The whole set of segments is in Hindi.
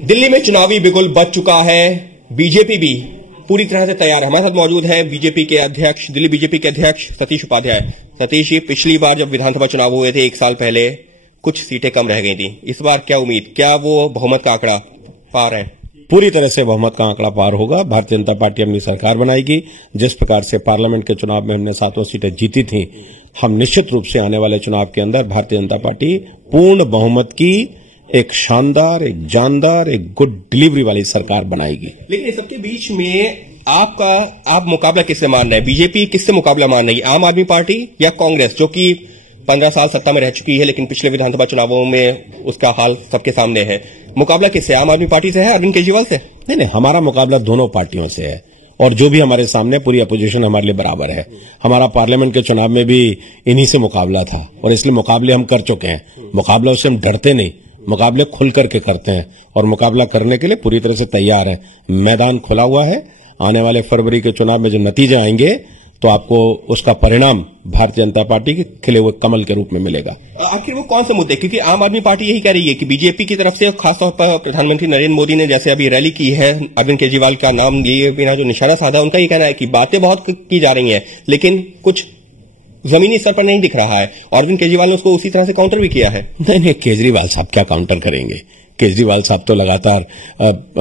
दिल्ली में चुनावी बिगुल बज चुका है। बीजेपी भी पूरी तरह से तैयार है। हमारे साथ मौजूद है बीजेपी के अध्यक्ष, दिल्ली बीजेपी के अध्यक्ष सतीश उपाध्याय। सतीश जी, पिछली बार जब विधानसभा चुनाव हुए थे 1 साल पहले, कुछ सीटें कम रह गई थी। इस बार क्या उम्मीद, क्या वो बहुमत का आंकड़ा पार है? पूरी तरह से बहुमत का आंकड़ा पार होगा। भारतीय जनता पार्टी अपनी सरकार बनाएगी। जिस प्रकार से पार्लियामेंट के चुनाव में हमने 7 सीटें जीती थी, हम निश्चित रूप से आने वाले चुनाव के अंदर भारतीय जनता पार्टी पूर्ण बहुमत की एक शानदार, एक जानदार, एक गुड डिलीवरी वाली सरकार बनाएगी। लेकिन इस सबके बीच में आप मुकाबला किससे मान रहे हैं? बीजेपी किससे मुकाबला मान रही है? आम आदमी पार्टी या कांग्रेस, जो कि 15 साल सत्ता में रह चुकी है, लेकिन पिछले विधानसभा चुनावों में उसका हाल सबके सामने है। मुकाबला किससे? आम आदमी पार्टी से है, अरविंद केजरीवाल से? नहीं, हमारा मुकाबला दोनों पार्टियों से है और जो भी हमारे सामने पूरी अपोजिशन हमारे लिए बराबर है। हमारा पार्लियामेंट के चुनाव में भी इन्हीं से मुकाबला था और इसलिए मुकाबले हम कर चुके हैं। मुकाबला उससे हम डरते नहीं, मुकाबले खुल करके करते हैं और मुकाबला करने के लिए पूरी तरह से तैयार है। मैदान खुला हुआ है। आने वाले फरवरी के चुनाव में जो नतीजे आएंगे तो आपको उसका परिणाम भारतीय जनता पार्टी के खिले हुए कमल के रूप में मिलेगा। आखिर वो कौन से मुद्दे? क्योंकि आम आदमी पार्टी यही कह रही है कि बीजेपी की तरफ से, खासतौर पर प्रधानमंत्री नरेंद्र मोदी ने जैसे अभी रैली की है, अरविंद केजरीवाल का नाम लिए बिना जो निशाना साधा, उनका ये कहना है कि बातें बहुत की जा रही हैं, लेकिन कुछ जमीनी स्तर पर नहीं दिख रहा है। अरविंद केजरीवाल ने उसको उसी तरह से काउंटर भी किया है। नहीं, केजरीवाल साहब क्या काउंटर करेंगे? केजरीवाल साहब तो लगातार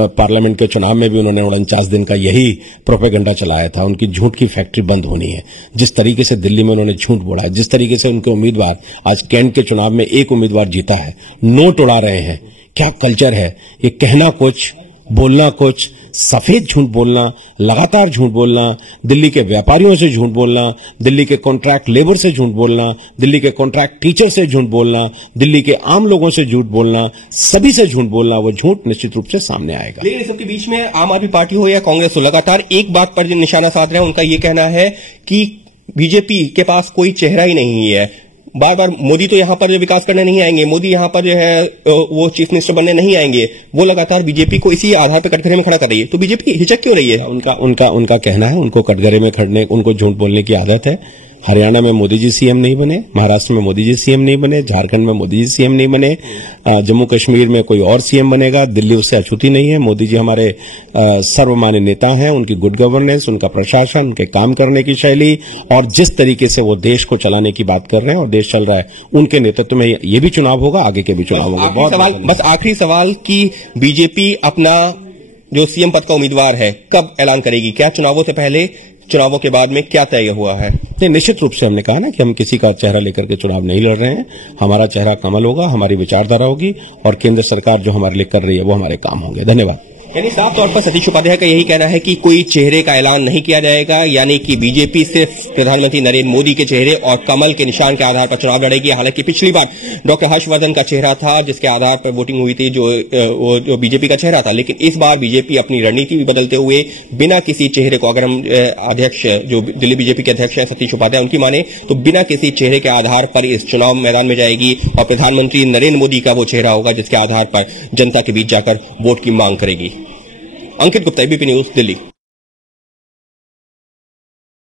पार्लियामेंट के चुनाव में भी उन्होंने 49 दिन का यही प्रोपेगेंडा चलाया था। उनकी झूठ की फैक्ट्री बंद होनी है। जिस तरीके से दिल्ली में उन्होंने झूठ बोला, जिस तरीके से उनके उम्मीदवार, आज कैंट के चुनाव में एक उम्मीदवार जीता है, नोट उड़ा रहे हैं। क्या कल्चर है ये? कहना कुछ, बोलना कुछ, सफेद झूठ बोलना, लगातार झूठ बोलना, दिल्ली के व्यापारियों से झूठ बोलना, दिल्ली के कॉन्ट्रैक्ट लेबर से झूठ बोलना, दिल्ली के कॉन्ट्रैक्ट टीचर से झूठ बोलना, दिल्ली के आम लोगों से झूठ बोलना, सभी से झूठ बोलना, वो झूठ निश्चित रूप से सामने आएगा। लेकिन इस सबके बीच में आम आदमी पार्टी हो या कांग्रेस हो, लगातार एक बात पर निशाना साध रहे हैं। उनका ये कहना है कि बीजेपी के पास कोई चेहरा ही नहीं है। बार बार मोदी तो यहां पर जो विकास करने नहीं आएंगे, मोदी यहां पर जो है वो चीफ मिनिस्टर बनने नहीं आएंगे। वो लगातार बीजेपी को इसी आधार पर कटघरे में खड़ा कर रही है। तो बीजेपी हिचक क्यों रही है? उनका कहना है, उनको कटघरे में खड़ने, उनको झूठ बोलने की आदत है। हरियाणा में मोदी जी सीएम नहीं बने, महाराष्ट्र में मोदी जी सीएम नहीं बने, झारखंड में मोदी जी सीएम नहीं बने, जम्मू कश्मीर में कोई और सीएम बनेगा। दिल्ली उससे अछूती नहीं है। मोदी जी हमारे सर्वमान्य नेता हैं। उनकी गुड गवर्नेंस, उनका प्रशासन, उनके काम करने की शैली और जिस तरीके से वो देश को चलाने की बात कर रहे हैं और देश चल रहा है, उनके नेतृत्व में ये भी चुनाव होगा, आगे के भी चुनाव होगा। बस आखिरी सवाल कि बीजेपी अपना जो सीएम पद का उम्मीदवार है कब ऐलान करेगी? क्या चुनावों से पहले, चुनावों के बाद में क्या तय हुआ है? नहीं, निश्चित रूप से हमने कहा ना कि हम किसी का चेहरा लेकर के चुनाव नहीं लड़ रहे हैं। हमारा चेहरा कमल होगा, हमारी विचारधारा होगी और केंद्र सरकार जो हमारे लिए कर रही है वो हमारे काम होंगे। धन्यवाद। यानी साफ तौर पर सतीश उपाध्याय का यही कहना है कि कोई चेहरे का ऐलान नहीं किया जाएगा, यानी कि बीजेपी सिर्फ प्रधानमंत्री नरेंद्र मोदी के चेहरे और कमल के निशान के आधार पर चुनाव लड़ेगी। हालांकि पिछली बार डॉक्टर हर्षवर्धन का चेहरा था जिसके आधार पर वोटिंग हुई थी, जो बीजेपी का चेहरा था। लेकिन इस बार बीजेपी अपनी रणनीति भी बदलते हुए बिना किसी चेहरे को, अगर हम अध्यक्ष जो दिल्ली बीजेपी के अध्यक्ष हैं सतीश उपाध्याय, उनकी माने तो बिना किसी चेहरे के आधार पर इस चुनाव मैदान में जाएगी और प्रधानमंत्री नरेंद्र मोदी का वो चेहरा होगा जिसके आधार पर जनता के बीच जाकर वोट की मांग करेगी। अंकित गुप्ता, एबीपी न्यूज, दिल्ली।